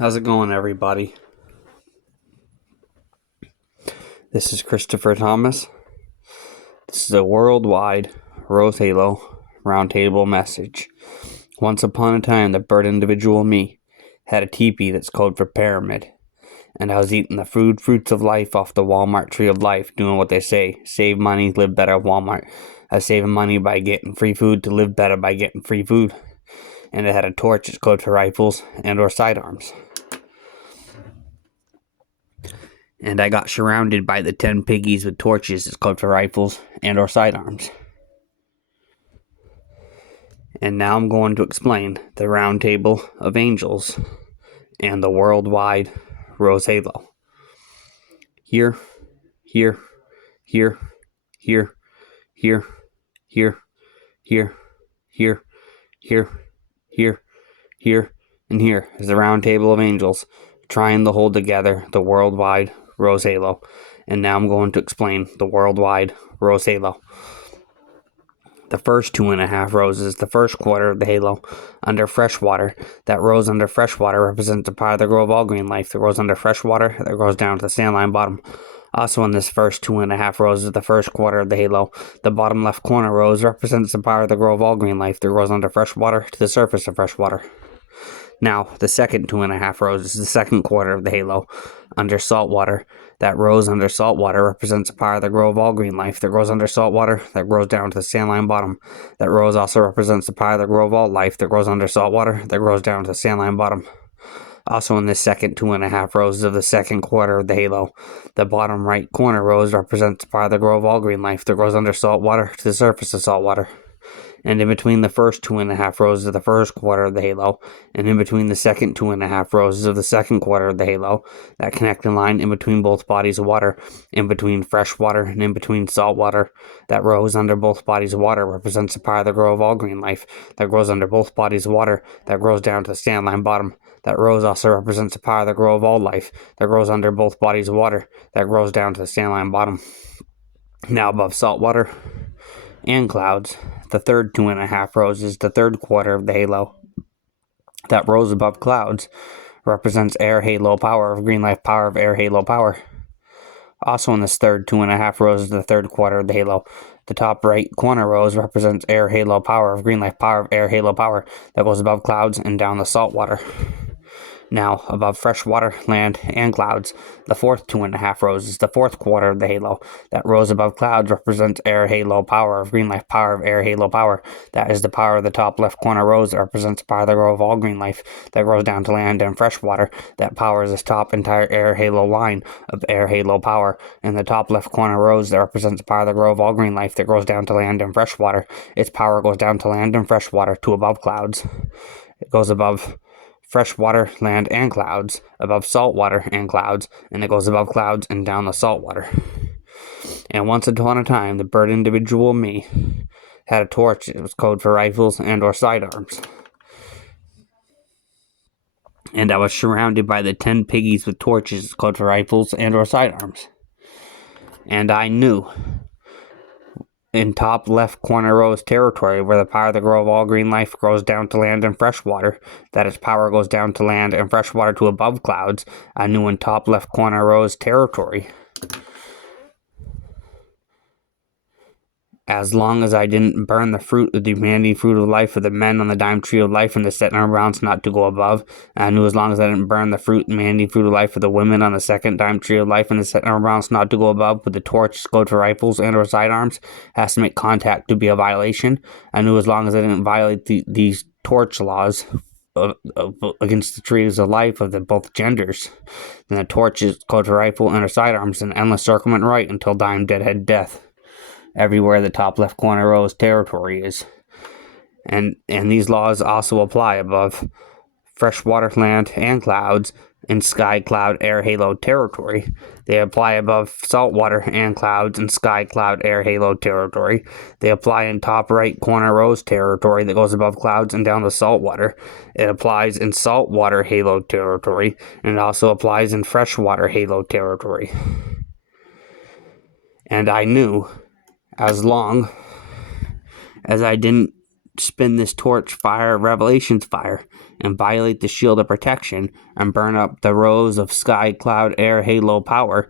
How's it going, everybody? This is Christopher Thomas. This is a worldwide Rose Halo roundtable message. Once upon a time, the bird individual me had a teepee that's code for pyramid, and I was eating the fruits of life off the Walmart tree of life, doing what they say: save money, live better at Walmart. I was saving money by getting free food to live better by getting free food. And it had a torch that's code for rifles and or sidearms. And I got surrounded by the 10 piggies with torches that's code for rifles and or sidearms. And now I'm going to explain the round table of angels and the worldwide Rose Halo. Here, here, here, here, here, here, here, here, here, here, here, and here is the round table of angels trying to hold together the worldwide Rose Halo. And now I'm going to explain the worldwide Rose Halo. The first 2.5 roses, the first quarter of the halo, under fresh water. That rose under fresh water represents a part of the grove of all green life. The rose under fresh water that goes down to the sandline bottom. Also in this first 2.5 roses, the first quarter of the halo, the bottom left corner rose represents the part of the grove of all green life. The rose under fresh water to the surface of fresh water. Now, the second 2.5 roses, the second quarter of the halo, under salt water. That rose under salt water represents a part of the grove of all green life. The rose under salt water that grows down to the sandline bottom. That rose also represents the part of the grove of all life that grows under salt water that grows down to the sandline bottom. Also in this second 2.5 roses of the second quarter of the halo, the bottom right corner rose represents a part of the grove of all green life that grows under salt water to the surface of salt water. And in between the first 2.5 roses of the first quarter of the halo, and in between the second 2.5 roses of the second quarter of the halo, that connecting line in between both bodies of water, in between fresh water and in between salt water, that rose under both bodies of water represents a part of the grove of all green life that grows under both bodies of water that grows down to the sandline bottom. That rose also represents a part of the grove of all life that grows under both bodies of water that grows down to the sandline bottom. Now above salt water and clouds, the third 2.5 roses, the third quarter of the halo, that rose above clouds represents air halo power of green life power of air halo power. Also in this third 2.5 roses, the third quarter of the halo, the top right corner rose represents air halo power of green life power of air halo power that goes above clouds and down the salt water. Now, above fresh water, land, and clouds, the fourth 2.5 roses, the fourth quarter of the halo, that rose above clouds represents air halo power of green life power of air halo power. That is the power of the top left corner rose that represents part of the grove of all green life that grows down to land and fresh water. That power is this top entire air halo line of air halo power. And the top left corner rose that represents part of the grove of all green life that grows down to land and fresh water. Its power goes down to land and fresh water to above clouds. It goes above fresh water, land, and clouds, above salt water and clouds, and it goes above clouds and down the salt water. And once upon a time, the bird individual me had a torch. It was code for rifles and or sidearms. And I was surrounded by the 10 piggies with torches, code for rifles and or sidearms. And I knew in top left corner rose territory, where the power of the grove of all green life grows down to land and fresh water, that its power goes down to land and fresh water to above clouds. I knew in top left corner rose territory, as long as I didn't burn the fruit of the humanity, fruit of life of the men on the dime tree of life and the setting around not to go above. And I knew as long as I didn't burn the fruit, humanity, fruit of life of the women on the second dime tree of life and the setting around not to go above with the torch, code for rifles and or sidearms, has to make contact to be a violation. I knew as long as I didn't violate these torch laws against the trees of life of the both genders, then the torch is code for rifle and or sidearms, an endless circlement right until dying deadhead death. Everywhere the top left corner rose territory is. And these laws also apply above freshwater, land, and clouds in sky, cloud, air, halo territory. They apply above saltwater and clouds in sky, cloud, air, halo territory. They apply in top right corner rose territory that goes above clouds and down the saltwater. It applies in saltwater halo territory, and it also applies in freshwater halo territory. And I knew, as long as I didn't spin this torch fire, Revelation's fire, and violate the shield of protection, and burn up the rows of sky, cloud, air, halo power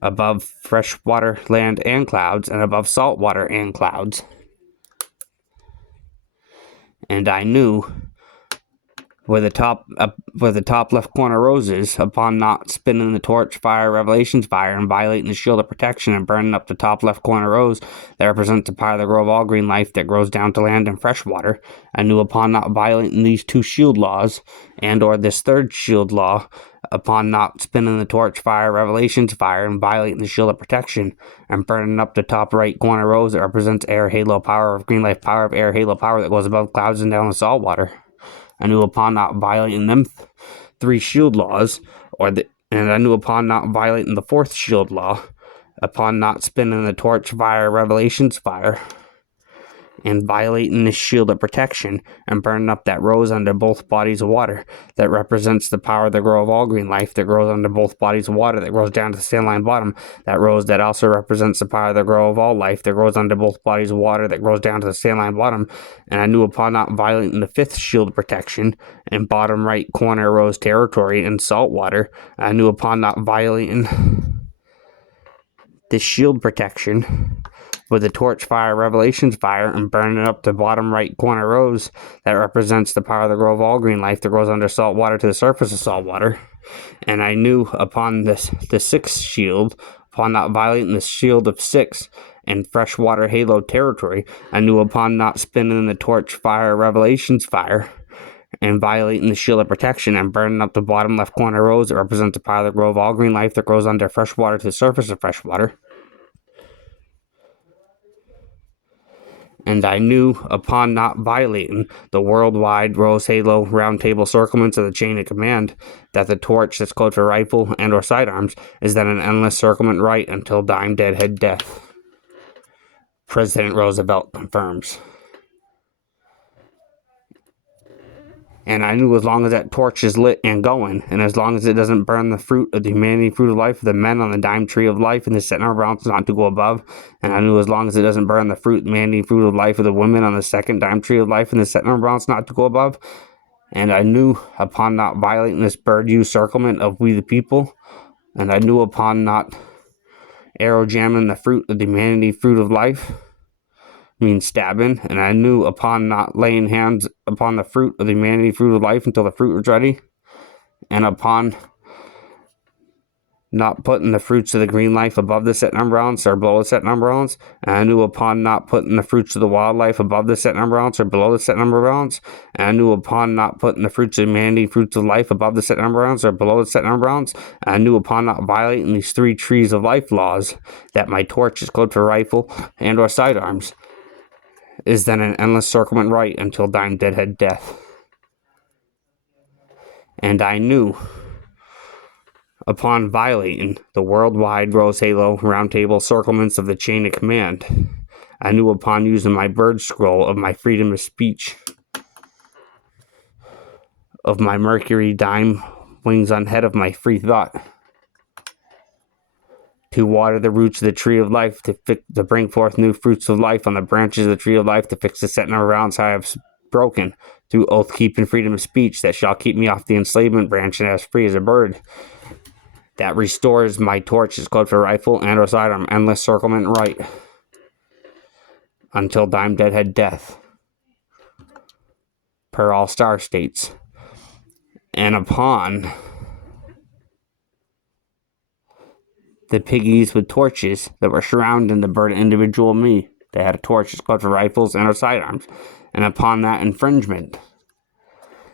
above freshwater, land, and clouds, and above saltwater and clouds. And I knew where the top left corner roses, upon not spinning the torch fire, Revelation's fire, and violating the shield of protection, and burning up the top left corner rose that represents the power that grow of all green life that grows down to land and fresh water. I knew upon not violating these two shield laws, and or this third shield law, upon not spinning the torch fire, Revelation's fire, and violating the shield of protection, and burning up the top right corner rose that represents air, halo power of green life, power of air, halo power that goes above clouds and down the salt water. I knew upon not violating them three shield laws, and I knew upon not violating the fourth shield law, upon not spinning the torch fire, Revelation's fire, and violating the shield of protection, and burning up that rose under both bodies of water that represents the power that grow of all green life that grows under both bodies of water that grows down to the sandline bottom, that rose that also represents the power that grow of all life that grows under both bodies of water that grows down to the sandline bottom. And I knew upon not violating the fifth shield of protection in bottom right corner rose territory in salt water, I knew upon not violating the shield protection with the torch fire, Revelation's fire, and burning up the bottom right corner rose that represents the power that grow of all green life that grows under salt water to the surface of salt water. And I knew upon the sixth shield, upon not violating the shield of six in freshwater halo territory, I knew upon not spinning the torch fire, Revelation's fire, and violating the shield of protection, and burning up the bottom left corner rose that represents the power that grow of all green life that grows under freshwater to the surface of freshwater. And I knew upon not violating the worldwide rose halo round table circlements of the chain of command that the torch that's code for rifle and or sidearms is then an endless circlement right until dime deadhead death. President Roosevelt confirms. And I knew as long as that torch is lit and going, and as long as it doesn't burn the fruit of the humanity, fruit of life of the men on the dime tree of life in the second rounds not to go above, and I knew as long as it doesn't burn the fruit, humanity, fruit of life of the women on the second dime tree of life in the second rounds not to go above, and I knew upon not violating this bird you circlement of we the people, and I knew upon not arrow jamming the fruit of the humanity, fruit of life, means stabbing, and I knew upon not laying hands upon the fruit of the humanity, fruit of life until the fruit was ready, and upon not putting the fruits of the green life above the set number ounce or below the set number ounce, and I knew upon not putting the fruits of the wildlife above the set number ounce or below the set number ounce, and I knew upon not putting the fruits of humanity, fruits of life above the set number ounce or below the set number ounce, and I knew upon not violating these three trees of life laws that my torch is code for rifle and or sidearms is then an endless circlement right until dime deadhead death. And I knew upon violating the worldwide rose halo round table circlements of the chain of command, I knew upon using my bird scroll of my freedom of speech, of my Mercury dime wings on head of my free thought, to water the roots of the tree of life, to bring forth new fruits of life on the branches of the tree of life, to fix the set number rounds I have broken, through oath-keeping freedom of speech that shall keep me off the enslavement branch and as free as a bird. That restores my torch's code for rifle and or sidearm, endless circlement right, until dime deadhead death, per all star states. And upon the piggies with torches that were surrounding the bird individual me. They had a torch called for rifles and or sidearms. And upon that infringement,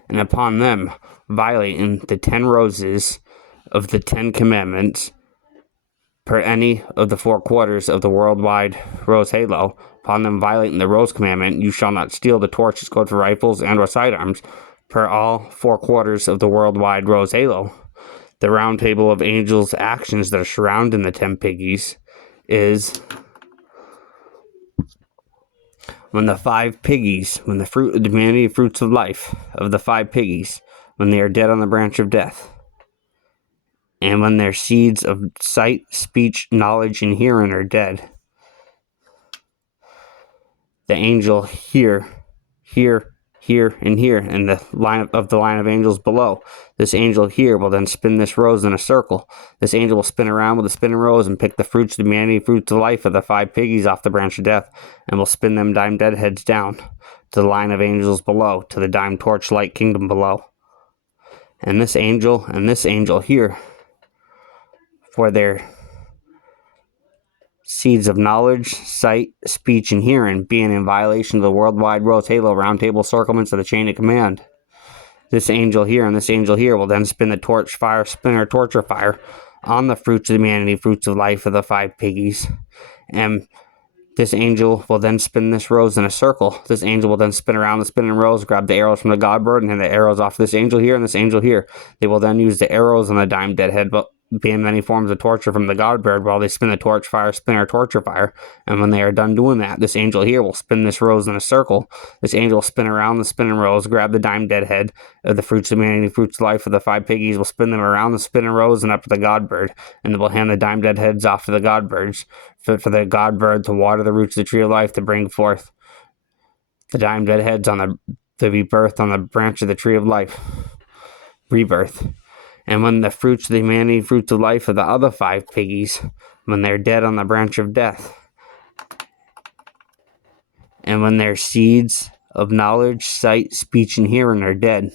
and upon them violating the 10 roses of the 10 commandments per any of the 4 quarters of the worldwide rose halo, upon them violating the rose commandment, you shall not steal the torches called for rifles and or sidearms per all 4 quarters of the worldwide rose halo. The round table of angels' actions that are surrounding the 10 piggies is when the 5 piggies, when the fruit of humanity, fruits of life of the 5 piggies, when they are dead on the branch of death, and when their seeds of sight, speech, knowledge, and hearing are dead, the angel here here, here, and here, and the line of angels below. This angel here will then spin this rose in a circle. This angel will spin around with the spinning rose and pick the fruits of humanity, fruits of life of the 5 piggies off the branch of death, and will spin them dime deadheads down to the line of angels below, to the dime torchlight kingdom below. And this angel here, for their seeds of knowledge, sight, speech, and hearing, being in violation of the worldwide rose halo round table circlements of the chain of command. This angel here and this angel here will then spin the torch fire, spinner torture fire, on the fruits of humanity, fruits of life of the 5 piggies. And this angel will then spin this rose in a circle. This angel will then spin around the spinning rose, grab the arrows from the god bird, and hand the arrows off this angel here and this angel here. They will then use the arrows on the dime deadhead, but being many forms of torture from the god bird, while they spin the torch fire, spinner torture fire. And when they are done doing that, this angel here will spin this rose in a circle. This angel will spin around the spinning rose, grab the dime deadhead of the fruits of humanity, fruits of life of the 5 piggies, will spin them around the spinning rose and up to the god bird, and they will hand the dime deadheads off to the god birds for the god bird to water the roots of the tree of life, to bring forth the dime deadheads to be birthed on the branch of the tree of life, rebirth. And when the fruits of the humanity, fruits of life of the other 5 piggies, when they're dead on the branch of death, and when their seeds of knowledge, sight, speech, and hearing are dead,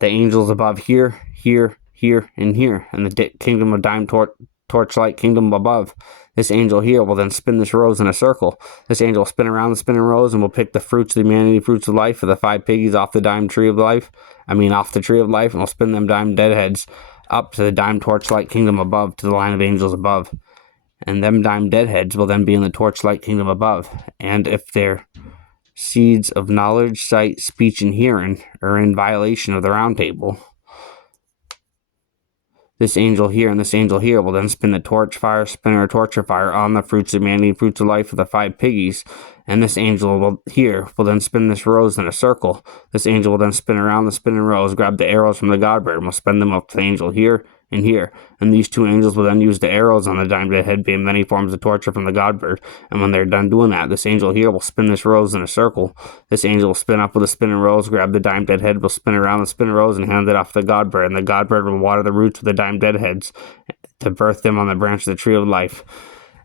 the angels above here, here, here, and here, and the kingdom of dime torchlight kingdom above, this angel here will then spin this rose in a circle. This angel will spin around the spinning rose and will pick the fruits of humanity, fruits of life of the 5 piggies off the tree of life, and will spin them dime deadheads up to the dime torchlight kingdom above, to the line of angels above. And them dime deadheads will then be in the torchlight kingdom above. And if their seeds of knowledge, sight, speech, and hearing are in violation of the round table, this angel here and this angel here will then spin the torch fire, spinner torture fire, on the fruits of humanity, fruits of life of the 5 piggies. And this angel will then spin this rose in a circle. This angel will then spin around the spinning rose, grab the arrows from the god bird, and will spin them up to the angel here and here. And these 2 angels will then use the arrows on the dime deadhead, being many forms of torture from the god bird. And when they're done doing that, this angel here will spin this rose in a circle. This angel will spin up with a spinning rose, grab the dime deadhead, will spin around the spinning rose and hand it off to the god bird. And the god bird will water the roots of the dime deadheads to birth them on the branch of the tree of life.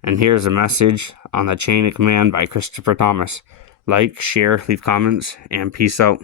And here's a message on the chain of command by Christopher Thomas. Like, share, leave comments, and peace out.